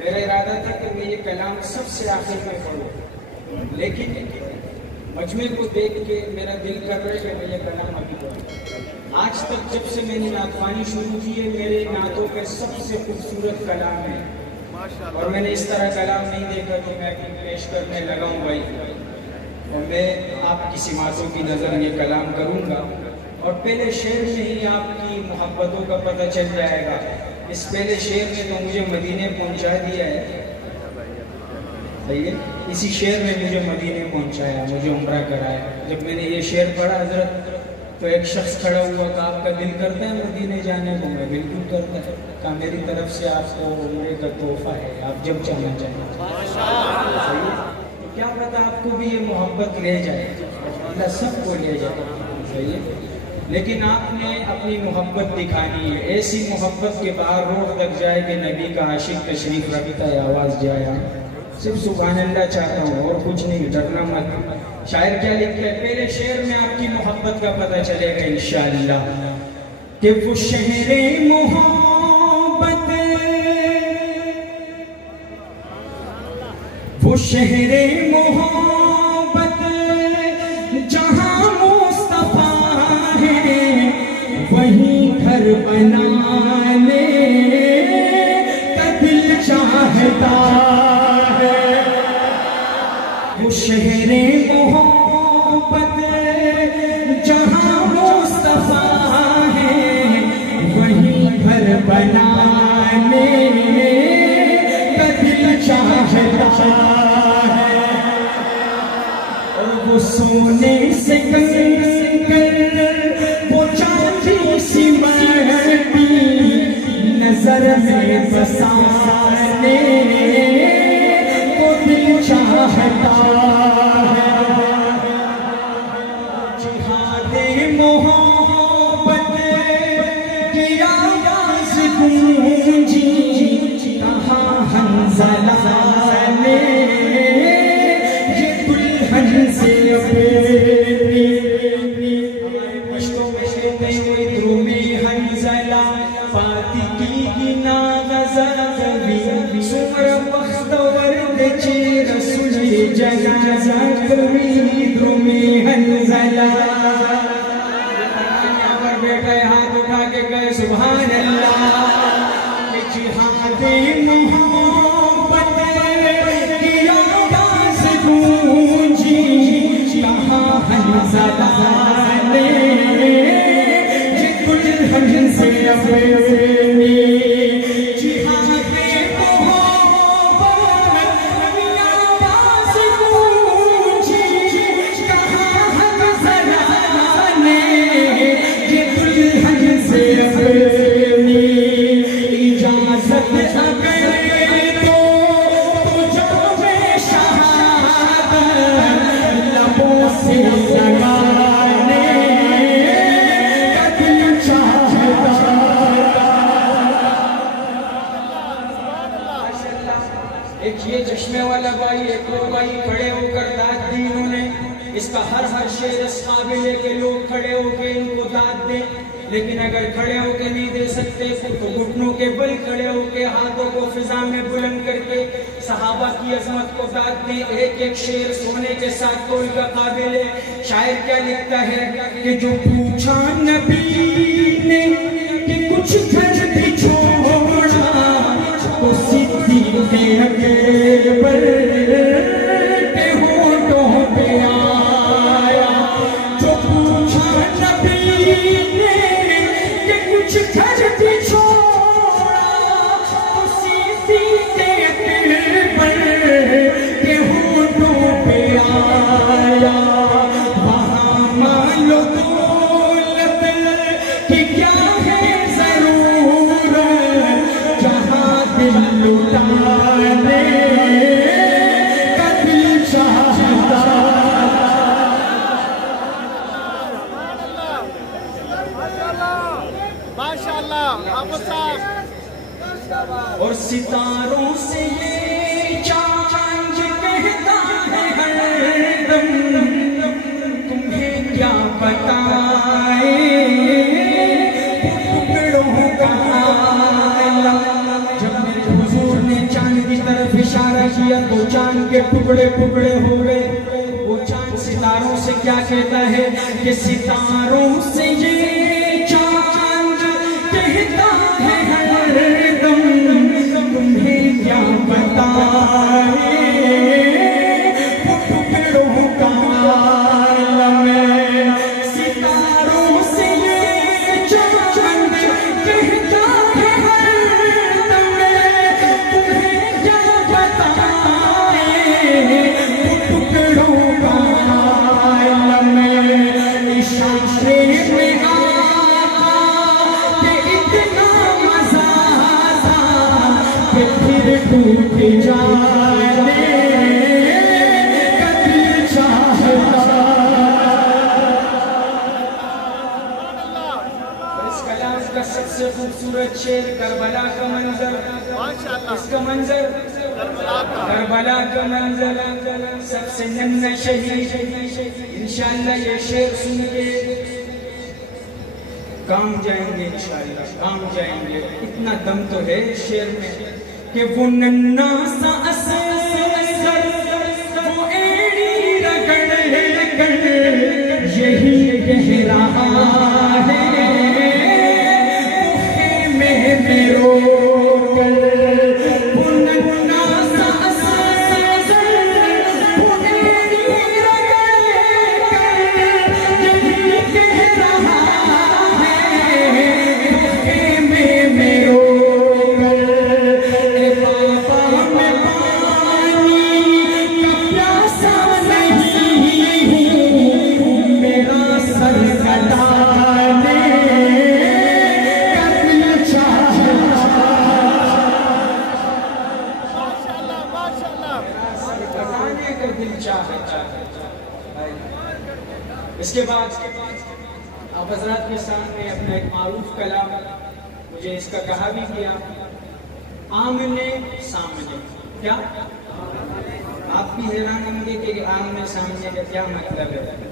मेरा इरादा था कि मैं ये कलाम सबसे आखिर में पढ़ूं, लेकिन मजमे को देख के मेरा दिल कर रहा है कि मैं ये कलाम अभी पढ़ूं। आज तक जब से मैंने नातवानी शुरू की है, मेरे नातों के सबसे खूबसूरत कलाम है और मैंने इस तरह कलाम नहीं देखा कि मैं अभी पेश करने लगा हूँ भाई। और मैं आपकी सिमातों की नज़र ये कलाम करूँगा और पहले शेर में ही आपकी मोहब्बतों का पता चल जाएगा। इस पहले शेर ने तो मुझे मदीने पहुंचा दिया है, सही है। इसी शेर ने मुझे मदीने पहुंचाया, मुझे उम्रा कराया। जब मैंने ये शेर पढ़ा हजरत, तो एक शख्स खड़ा हुआ कि आपका दिल करता है मदीने जाने को? मैं बिल्कुल करता है। कहा मेरी तरफ से आपको उम्रे का तोहफा है, आप जब जाना चाहें। सही है। तो क्या पता आपको भी ये मोहब्बत ले जाए, अल्लाह सबको ले जाए, सही है। लेकिन आपने अपनी मोहब्बत दिखानी है, ऐसी मोहब्बत के बाहर रोड लग जाए कि नबी का आशिक तशरीफ रखता है, आवाज़ जाए। सिर्फ सुभान अल्लाह चाहता हूँ और कुछ नहीं, डरना मत। शायर क्या लिखते हैं? पहले शेर में आपकी मोहब्बत का पता चलेगा इंशाअल्लाह कि वो शहरे मोहब्बत, वो शहरे मोहब्बत जहाँ मुस्तफा है, वहीं घर बनाने का दिल चाहता है। वो शहरे मोहब्बत जहाँ मुस्तफा है, वहीं घर बनाने का दिल चाहता है। और वो सोने से कंकर, वो चांदी सी महती नजर में बसाने को दिल चाहता है। जिहादे मोहब्बत की आवाज गूंजी, कहाँ हंज़ला ने ये दुल्हन से अपनी, पश्तों में कहते हैं इधरों में हंज़ला फाती की ना गज़ल कभी सुमर वक्त वर्द चे रसूल जनाजा कभी इधरों में हंज़ला। पर बैठे हाथ उठा के कहे सुभान अल्लाह। जिहादे मोहब्बत की आवाज़ गूंजी, कहाँ हंज़ला ने ये दुल्हन से अपनी। जिहादे मोहब्बत की आवाज़ गूंजी, कहाँ हंज़ला ने ये दुल्हन से अपनी। इजाज़त अगर तो जावे शहादत लबों से लगाने का दिल चाहता। एक ये चश्मे वाला भाई, एक वो भाई खड़े होकर दाद दी उन्होंने। इसका हर शेर इस काबिल है कि लोग खड़े होकर इनको दाद दें, लेकिन अगर खड़े होकर नहीं दे सकते तो घुटनों के बल खड़े होकर हाथों को फिजा में बुलंद करके सहाबा की अजमत को दाद दें। एक एक शेर सोने के साथ तोल का काबिल है। शायर क्या लिखता है कि जो पूछा नबी ने कि कुछ घर भी छोड़ा, तो सिद्दीक़ अकबर के होठों पे आया। जो पूछा नबी ने कि कुछ घर भी छोड़ा, तो सिद्दीक़ अकबर के होठों पे आया। वहाँ मान लो दौलत की क्या है जरूरत, जहाँ दिल लुटाने का दिल चाहता। और सितारों से ये चांद कहता है हरदम, तुम्हें क्या बताए टुकड़ों का आलम। जब मेरे हुजूर ने चांद की किया तो चांद के टुकड़े टुकड़े हो गए। वो चांद सितारों से क्या कहता है कि सितारों से ये चांद कहता है हरदम, तुम्हें क्या बताए वो टुकड़ों का आलम है। सितारों से ये चांद कहता है हरदम, तुम्हें क्या बताए वो टुकड़ों का आलम है। इशारे में आका के इतना मजा आता कि फिर टूट जाने का दिल चाहता। इस कलाम का सबसे खूबसूरत शेर करबला का मंजर। इसका मंजर करबला का मंजर, सबसे नन्हा शहीद। इंशाअल्लाह ये शेर सुन के काम जाएंगे, इंशाअल्लाह काम जाएंगे। इतना दम तो है शेर में कि वो नन्हा सा असर वो एड़ी रगड़ यही कह रहा है में रो इसके बाद आप हजरात के सामने अपना एक मारूफ कलाम, मुझे इसका कहा भी किया, आमने सामने। क्या आप भी हैरान होंगे कि आमने सामने का क्या मतलब है।